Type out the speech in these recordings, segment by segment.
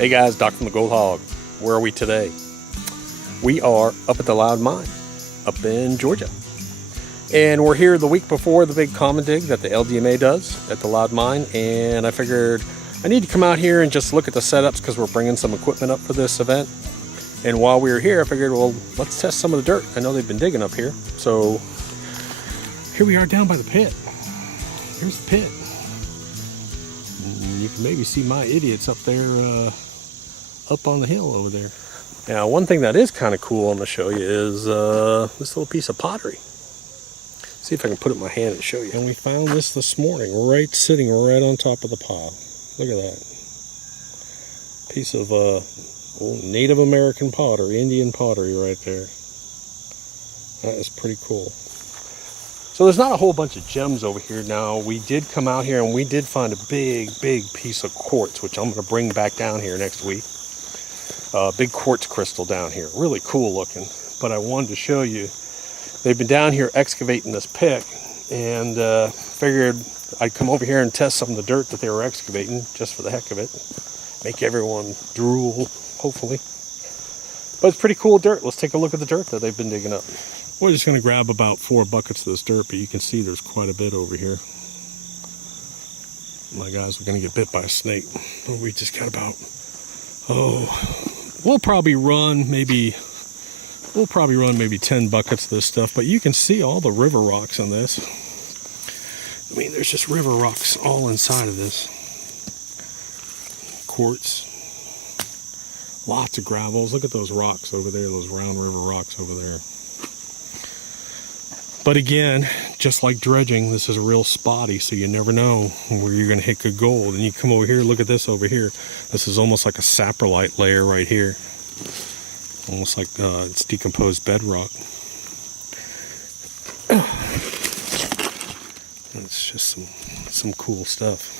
Hey guys, Doc from the GoldHog. Where are we today? We are up at the Loud Mine, up in Georgia. And we're here the week before the big common dig that the LDMA does at the Loud Mine. And I figured I need to come out here and just look at the setups because we're bringing some equipment up for this event. And while we were here, I figured, well, let's test some of the dirt. I know they've been digging up here. So here we are down by the pit. Here's the pit. You can maybe see my idiots up there, up on the hill over there. Now, one thing that is kind of cool I'm going to show you is this little piece of pottery. See if I can put it in my hand and show you. And we found this morning, sitting right on top of the pile. Look at that. Piece of old Native American pottery, Indian pottery right there. That is pretty cool. So there's not a whole bunch of gems over here. Now, we did come out here and we did find a big piece of quartz, which I'm going to bring back down here next week. Big quartz crystal down here. Really cool looking. But I wanted to show you, they've been down here excavating this pit, and figured I'd come over here and test some of the dirt that they were excavating, just for the heck of it. Make everyone drool, hopefully. But it's pretty cool dirt. Let's take a look at the dirt that they've been digging up. We're just going to grab about 4 buckets of this dirt, but you can see there's quite a bit over here. My guys, we're going to get bit by a snake. But we just got about, we'll probably run maybe 10 buckets of this stuff, but you can see all the river rocks in this. I mean, there's just river rocks all inside of this. Quartz. Lots of gravels. Look at those rocks over there, those round river rocks over there. But again, just like dredging, this is real spotty, so you never know where you're going to hit good gold. And you come over here, look at this over here. This is almost like a saprolite layer right here. Almost like it's decomposed bedrock. It's just some cool stuff.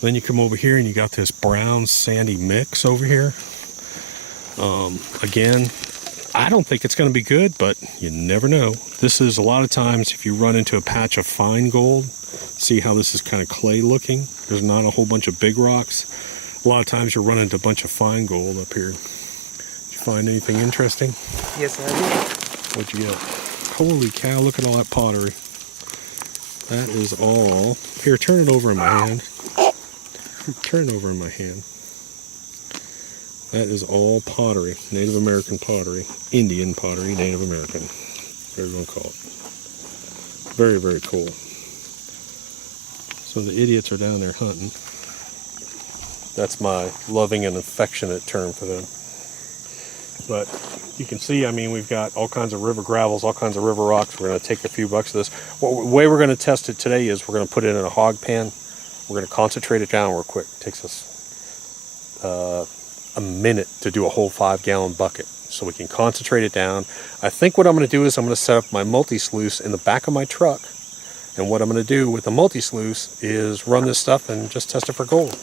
Then you come over here and you got this brown sandy mix over here. Again, I don't think it's going to be good, but you never know. This is a lot of times if you run into a patch of fine gold, see how this is kind of clay looking. There's not a whole bunch of big rocks. A lot of times you're running into a bunch of fine gold up here. Find anything interesting? Yes, I did. What'd you get? Holy cow, look at all that pottery. That is all. Here, turn it over in my hand. Turn it over in my hand. That is all pottery. Native American pottery. Indian pottery, Native American. Whatever you want to call it. Very cool. So the idiots are down there hunting. That's my loving and affectionate term for them. But you can see, I mean, we've got all kinds of river gravels, all kinds of river rocks. We're going to take a few bucks of this. The way we're going to test it today is we're going to put it in a hog pan. We're going to concentrate it down real quick. It takes us a minute to do a whole 5-gallon bucket. So we can concentrate it down. I think what I'm going to do is I'm going to set up my multi sluice in the back of my truck. And what I'm going to do with the multi sluice is run this stuff and just test it for gold.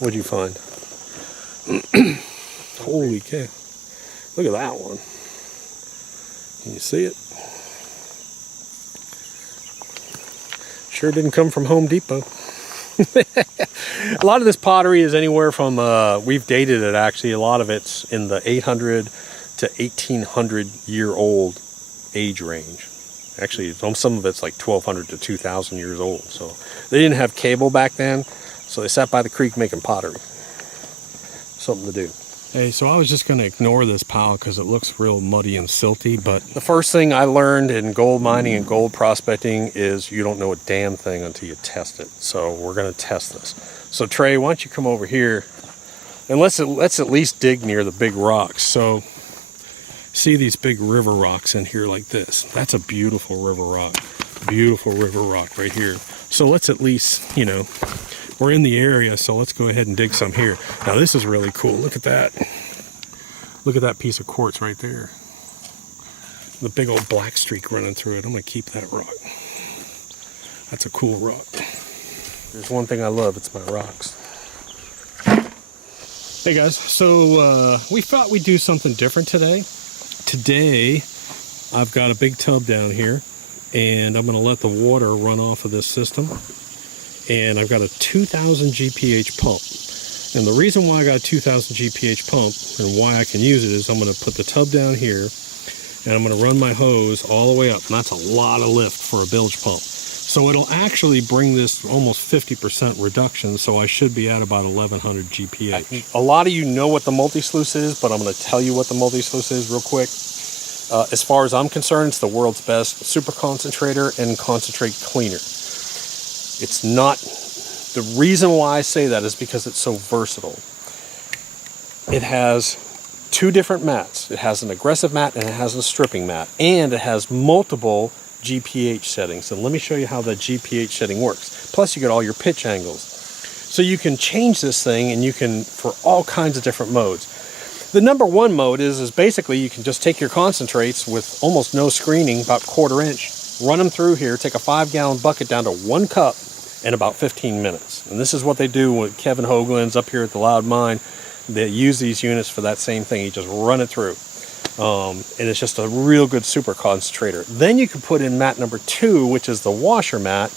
What'd you find? Holy cow. Look at that one. Can you see it? Sure didn't come from Home Depot. A lot of this pottery is anywhere from, we've dated it actually, a lot of it's in the 800 to 1800 year old age range. Actually, some of it's like 1200 to 2000 years old. So they didn't have cable back then, so they sat by the creek making pottery. Something to do. Hey, so I was just going to ignore this pile because it looks real muddy and silty, but the first thing I learned in gold mining and gold prospecting is you don't know a damn thing until you test it. So we're going to test this. So Trey, why don't you come over here and let's at least dig near the big rocks. So see these big river rocks in here like this. That's a beautiful river rock. Beautiful river rock right here. So let's at least, you know, we're in the area, so let's go ahead and dig some here. Now this is really cool. Look at that. Look at that piece of quartz right there. The big old black streak running through it. I'm going to keep that rock. That's a cool rock. There's one thing I love, it's my rocks. Hey guys, so we thought we'd do something different today. Today, I've got a big tub down here, and I'm going to let the water run off of this system. And I've got a 2000 GPH pump. And the reason why I got a 2000 GPH pump and why I can use it is I'm going to put the tub down here and I'm going to run my hose all the way up. And that's a lot of lift for a bilge pump. So it'll actually bring this almost 50% reduction. So I should be at about 1100 GPH. A lot of you know what the Multi Sluice is, but I'm going to tell you what the Multi Sluice is real quick. As far as I'm concerned, it's the world's best super concentrator and concentrate cleaner. It's not. The reason why I say that is because it's so versatile. It has two different mats. It has an aggressive mat and it has a stripping mat. And it has multiple GPH settings. And let me show you how the GPH setting works. Plus you get all your pitch angles. So you can change this thing and you can, for all kinds of different modes. The number one mode is basically you can just take your concentrates with almost no screening, about 1/4 inch, run them through here, take a 5-gallon bucket down to 1 cup in about 15 minutes. And this is what they do with Kevin Hoagland's up here at the Loud Mine. They use these units for that same thing. You just run it through. And it's just a real good super concentrator. Then you can put in mat number 2, which is the washer mat.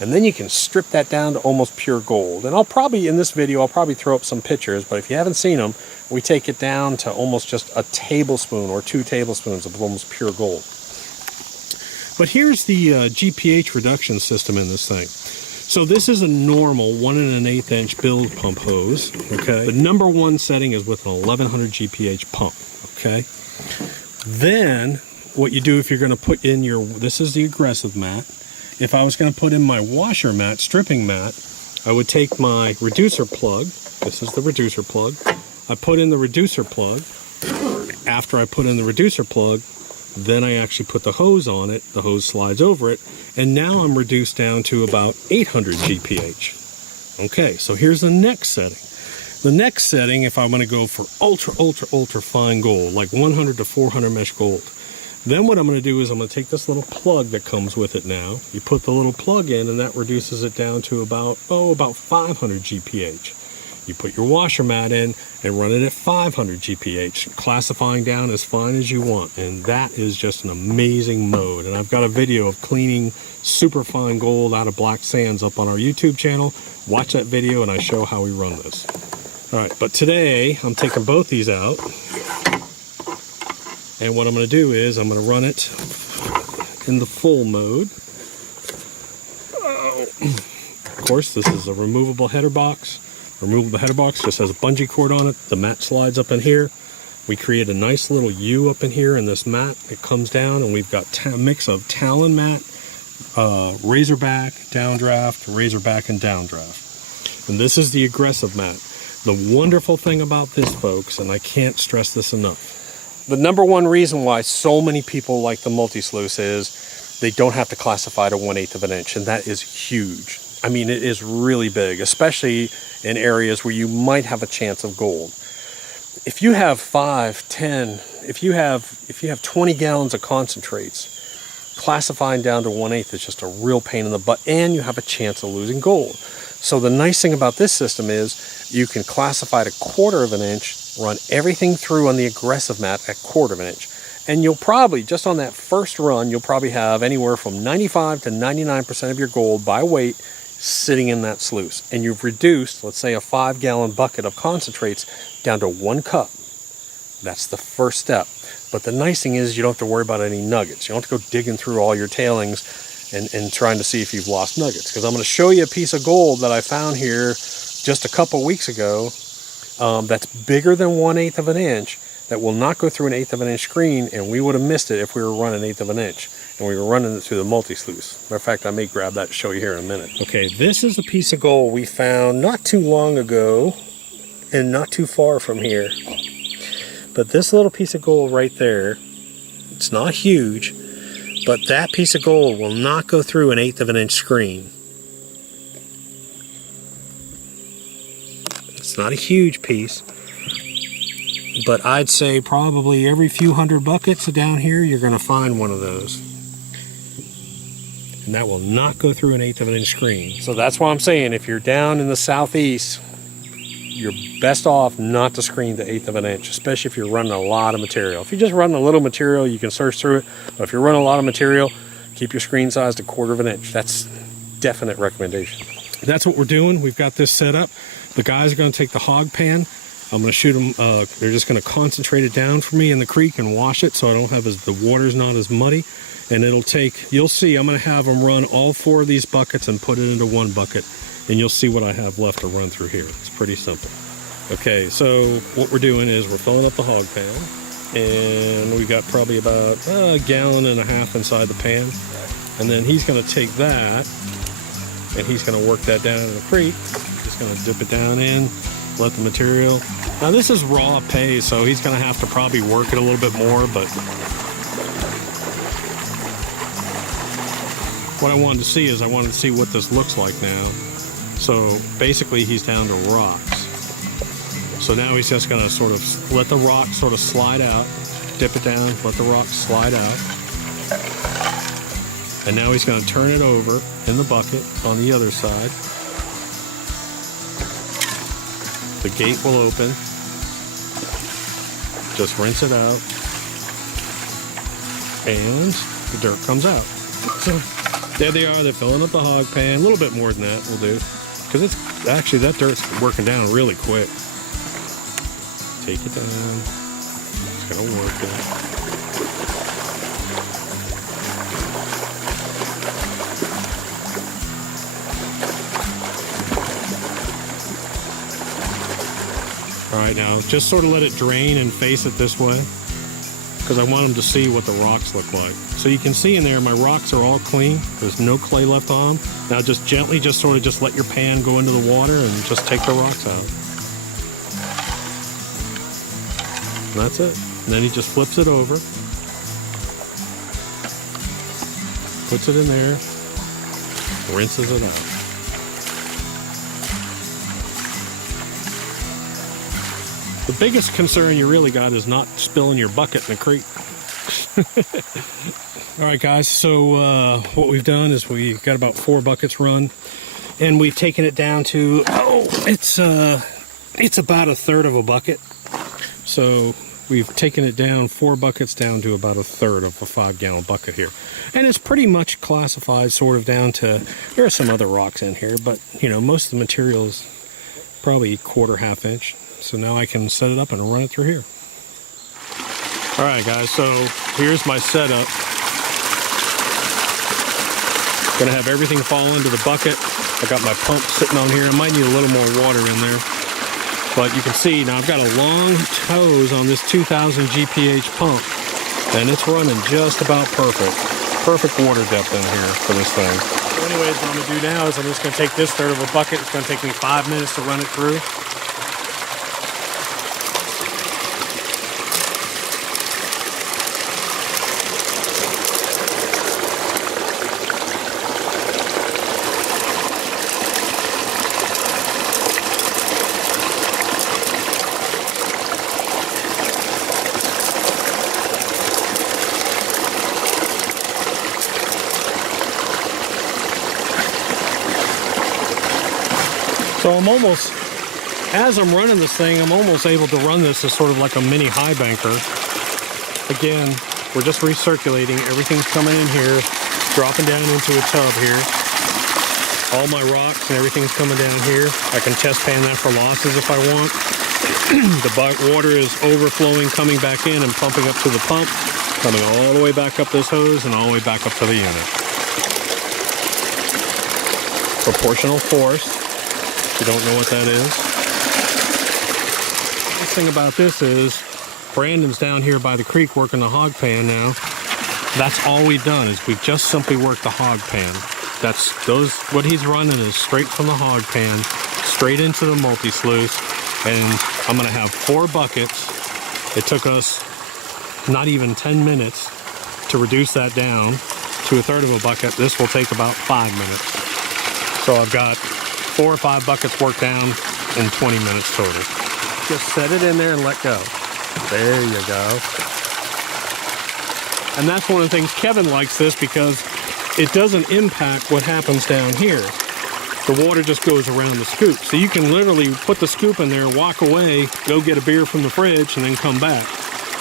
And then you can strip that down to almost pure gold. And I'll probably, in this video, I'll probably throw up some pictures, but if you haven't seen them, we take it down to almost just a tablespoon or 2 tablespoons of almost pure gold. But here's the GPH reduction system in this thing. So this is a normal 1 1/8 inch bilge pump hose, okay? The number one setting is with an 1100 GPH pump, okay? Then what you do if you're gonna put in your, this is the aggressive mat. If I was gonna put in my washer mat, stripping mat, I would take my reducer plug. This is the reducer plug. I put in the reducer plug. After I put in the reducer plug, then I actually put the hose on it, the hose slides over it, and now I'm reduced down to about 800 GPH. Okay, so here's the next setting. The next setting, if I'm gonna go for ultra fine gold, like 100 to 400 mesh gold, then what I'm gonna do is I'm gonna take this little plug that comes with it now, you put the little plug in and that reduces it down to about 500 GPH. You put your washer mat in and run it at 500 GPH, classifying down as fine as you want. And that is just an amazing mode. And I've got a video of cleaning super fine gold out of black sands up on our YouTube channel. Watch that video and I show how we run this. All right, but today I'm taking both these out. And what I'm gonna do is I'm gonna run it in the full mode. Of course, this is a removable header box. Removable header box just has a bungee cord on it. The mat slides up in here. We create a nice little U up in here in this mat. It comes down and we've got a mix of Talon mat, Razorback, downdraft, Razorback, and downdraft. And this is the aggressive mat. The wonderful thing about this, folks, and I can't stress this enough, the number one reason why so many people like the Multi Sluice is they don't have to classify to 1/8 of an inch, and that is huge. I mean, it is really big, especially in areas where you might have a chance of gold. If you have 5, 10, if you have 20 gallons of concentrates, classifying down to 1/8 is just a real pain in the butt, and you have a chance of losing gold. So the nice thing about this system is you can classify to 1/4 of an inch, run everything through on the aggressive mat at 1/4 of an inch. And you'll probably, just on that first run, you'll probably have anywhere from 95 to 99% of your gold by weight sitting in that sluice. And you've reduced, let's say, a 5-gallon bucket of concentrates down to 1 cup. That's the first step. But the nice thing is you don't have to worry about any nuggets. You don't have to go digging through all your tailings and trying to see if you've lost nuggets. Because I'm going to show you a piece of gold that I found here just a couple weeks ago that's bigger than 1/8 of an inch, that will not go through an 1/8 of an inch screen, and we would have missed it if we were running 1/8 of an inch. And we were running it through the Multi Sluice. Matter of fact, I may grab that to show you here in a minute. Okay, this is a piece of gold we found not too long ago and not too far from here. But this little piece of gold right there, it's not huge, but that piece of gold will not go through an 1/8 of an inch screen. It's not a huge piece, but I'd say probably every few hundred buckets down here, you're going to find one of those. And that will not go through an 1/8 of an inch screen. So that's why I'm saying if you're down in the southeast, you're best off not to screen to 1/8 of an inch, especially if you're running a lot of material. If you're just running a little material, you can search through it. But if you're running a lot of material, keep your screen size to 1/4 of an inch. That's definite recommendation. that's what we're doing. We've got this set up. The guys are going to take the hog pan. I'm going to shoot them. They're just going to concentrate it down for me in the creek and wash it so I don't have the water's not as muddy. And it'll take, you'll see, I'm going to have them run all 4 of these buckets and put it into one bucket. And you'll see what I have left to run through here. It's pretty simple. Okay, so what we're doing is we're filling up the hog pan. And we got probably about a gallon and a half inside the pan. And then he's going to take that and he's going to work that down in the creek. Just going to dip it down in, let the material. Now this is raw pay, so he's going to have to probably work it a little bit more, but what I wanted to see is I wanted to see what this looks like now. So basically he's down to rocks. So now he's just going to sort of let the rock sort of slide out, dip it down, let the rock slide out. And now he's going to turn it over in the bucket on the other side. The gate will open. Just rinse it out. And the dirt comes out. So there they are. They're filling up the hog pan. A little bit more than that will do. Because it's actually, that dirt's working down really quick. Take it down. It's going to work it. All right, now just sort of let it drain and face it this way because I want them to see what the rocks look like. So you can see in there, my rocks are all clean. There's no clay left on them. Now just gently, just let your pan go into the water and just take the rocks out. And that's it. And then he just flips it over, puts it in there, rinses it out. The biggest concern you really got is not spilling your bucket in the creek. All right, guys, so what we've done is we got about 4 buckets run, and we've taken it down to, it's about 1/3 of a bucket. So we've taken it down 4 buckets down to about 1/3 of a 5-gallon bucket here. And it's pretty much classified sort of down to, there are some other rocks in here, but, you know, most of the material is probably 1/4, 1/2 inch. So now I can set it up and run it through here. All right, guys, so here's my setup. Gonna have everything fall into the bucket. I got my pump sitting on here. I might need a little more water in there. But you can see now I've got a long hose on this 2000 GPH pump, and it's running just about perfect. Perfect water depth in here for this thing. So anyways, what I'm gonna do now is I'm just gonna take this 1/3 of a bucket. It's gonna take me 5 minutes to run it through. So I'm almost, as I'm running this thing, I'm almost able to run this as sort of like a mini high banker. Again, we're just recirculating. Everything's coming in here, dropping down into a tub here. All my rocks and everything's coming down here. I can test pan that for losses if I want. The water is overflowing, coming back in and pumping up to the pump, coming all the way back up this hose and all the way back up to the unit. Proportional force. You don't know what that is. The nice thing about this is Brandon's down here by the creek working the hog pan now. That's all we've done is we've just simply worked the hog pan. What he's running is straight from the hog pan, straight into the multi sluice, and I'm gonna have 4 buckets. It took us not even 10 minutes to reduce that down to 1/3 of a bucket. This will take about 5 minutes. So I've got 4 or 5 buckets worked down in 20 minutes total. Just set it in there and let go. There you go. And that's one of the things, Kevin likes this because it doesn't impact what happens down here. The water just goes around the scoop. So you can literally put the scoop in there, walk away, go get a beer from the fridge, and then come back.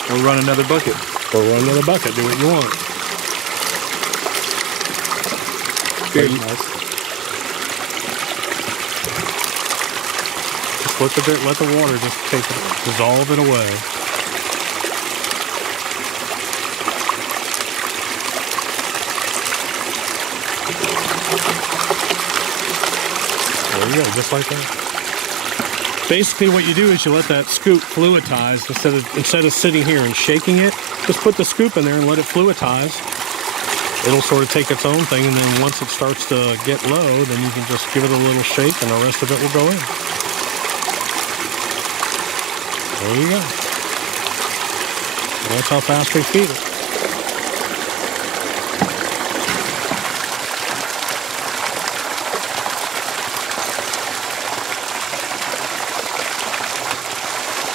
Or run another bucket. Or run another bucket, do what you want. Very nice. Let the water just dissolve it away. There you go, just like that. Basically what you do is you let that scoop fluidize instead of sitting here and shaking it. Just put the scoop in there and let it fluidize. It'll sort of take its own thing, and then once it starts to get low, then you can just give it a little shake and the rest of it will go in. There you go. That's how fast we feed it.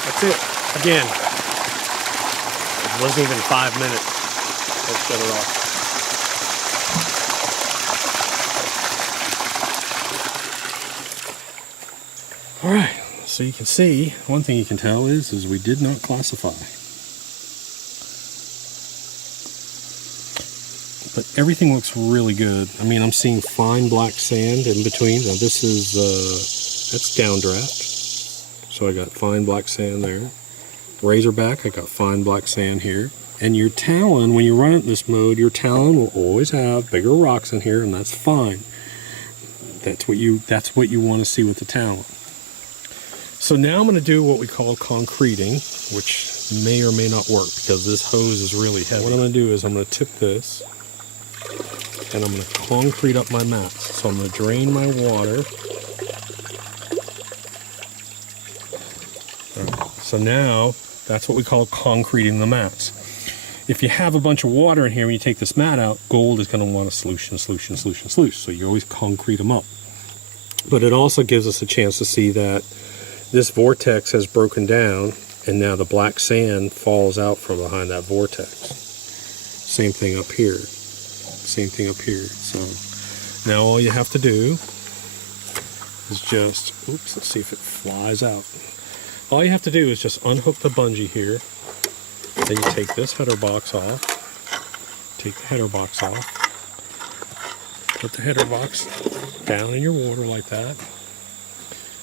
That's it. Again, it wasn't even 5 minutes. Let's shut it off. All right, so you can see, one thing you can tell is we did not classify. But everything looks really good. I mean, I'm seeing fine black sand in between. Now this is, that's downdraft. So I got fine black sand there. Razorback, I got fine black sand here. And your talon, when you run it in this mode, your talon will always have bigger rocks in here, and that's fine. That's what you want to see with the talon. So now I'm going to do what we call concreting, which may or may not work because this hose is really heavy. What I'm going to do is I'm going to tip this, and I'm going to concrete up my mats. So I'm going to drain my water. So now that's what we call concreting the mats. If you have a bunch of water in here and you take this mat out, Gold is going to want a solution. So you always concrete them up. But it also gives us a chance to see that this vortex has broken down, and now the black sand falls out from behind that vortex. Same thing up here. Same thing up here. So now all you have to do is just, oops, let's see if it flies out. All you have to do is just unhook the bungee here. Then you take this header box off. Take the header box off. Put the header box down in your water like that.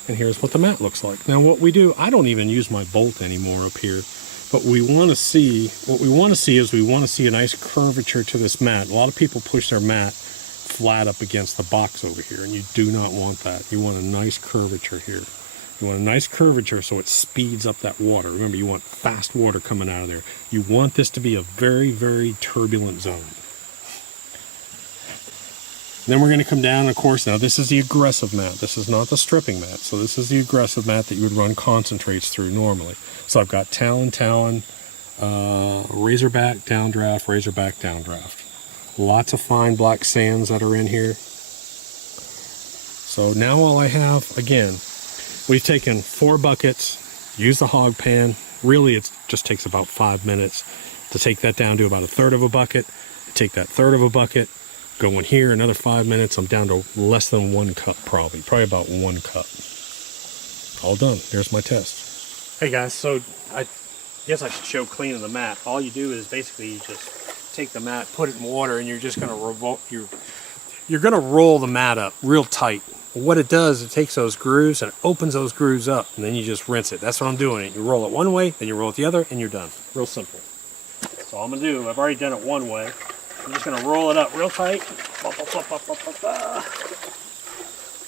And here's what the mat looks like. Now what we do, I don't even use my bolt anymore up here. But we want to see, what we want to see is we want to see a nice curvature to this mat. A lot of people push their mat flat up against the box over here, and you do not want that. You want a nice curvature here. You want a nice curvature so it speeds up that water. Remember, you want fast water coming out of there. You want this to be a very, very turbulent zone. Then we're going to come down, of course, now this is the aggressive mat. This is not the stripping mat. So this is the aggressive mat that you would run concentrates through normally. So I've got talon, razorback, downdraft, razorback, downdraft. Lots of fine black sands that are in here. So now all I have, again, we've taken 4 buckets, used the hog pan. Really, it just takes about 5 minutes to take that down to about 1/3 of a bucket. Take that 1/3 of a bucket, go in here, another 5 minutes. I'm down to less than 1 cup probably about 1 cup. All done. There's my test. Hey guys, so I guess I should show cleaning the mat. All you do is basically you just take the mat, put it in water, and you're just going to you're going to roll the mat up real tight. What it does, it takes those grooves and opens those grooves up, and then you just rinse it. That's what I'm doing. You roll it one way, then you roll it the other, and you're done. Real simple. So all I'm going to do, I've already done it one way. I'm just going to roll it up real tight.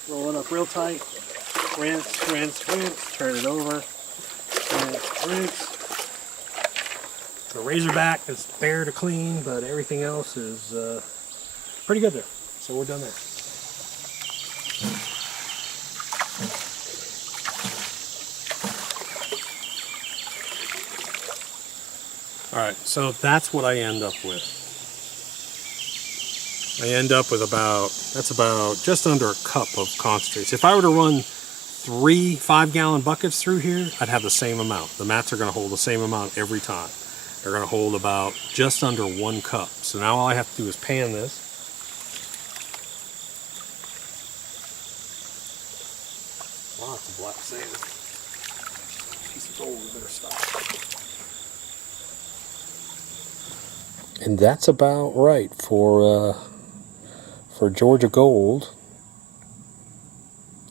Roll it up real tight. Rinse, rinse, rinse. Turn it over. Rinse, rinse. The razorback is bare to clean, but everything else is pretty good there. So we're done there. All right, so that's what I end up with. I end up with that's about just under a cup of concentrates. If I were to run 3 5-gallon buckets through here, I'd have the same amount. The mats are going to hold the same amount every time. They're going to hold about just under 1 cup. So now all I have to do is pan this. Lots of black sand. Piece of gold, we better stop. And that's about right for Georgia Gold.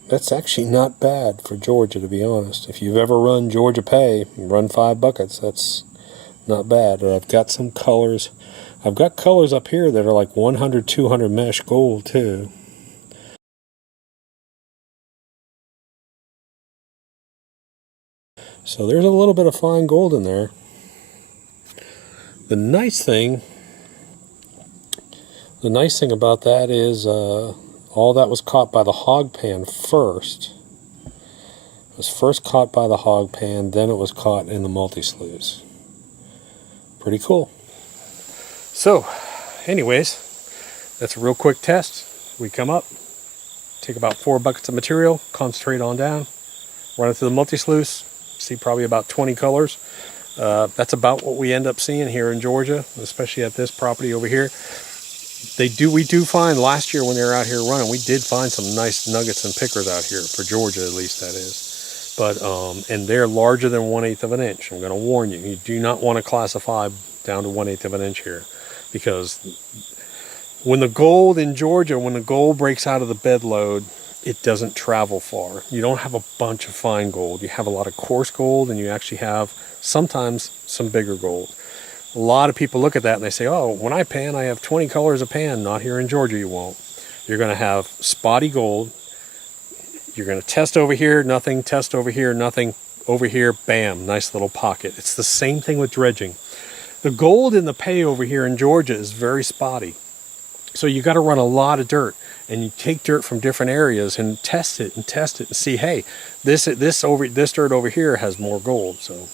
That's actually not bad for Georgia, to be honest. If you've ever run Georgia Pay, run 5 buckets, that's not bad. I've got some colors. I've got colors up here that are like 100, 200 mesh gold too. So there's a little bit of fine gold in there. The nice thing about that is all that was caught by the HogPan first. It was first caught by the HogPan, then it was caught in the Multi Sluice. Pretty cool. So, anyways, that's a real quick test. We come up, take about 4 buckets of material, concentrate on down, run it through the Multi Sluice, see probably about 20 colors. That's about what we end up seeing here in Georgia, especially at this property over here. We do find, last year when they were out here running, we did find some nice nuggets and pickers out here, for Georgia at least, that is. But, and they're larger than 1/8 of an inch. I'm going to warn you, you do not want to classify down to 1/8 of an inch here. Because when the gold in Georgia, when the gold breaks out of the bed load, it doesn't travel far. You don't have a bunch of fine gold. You have a lot of coarse gold, and you actually have sometimes some bigger gold. A lot of people look at that and they say, oh, when I pan, I have 20 colors of pan. Not here in Georgia, you won't. You're going to have spotty gold. You're going to test over here, nothing. Test over here, nothing. Over here, bam, nice little pocket. It's the same thing with dredging. The gold in the pay over here in Georgia is very spotty. So you got to run a lot of dirt, and you take dirt from different areas and test it and see, hey, this dirt over here has more gold. So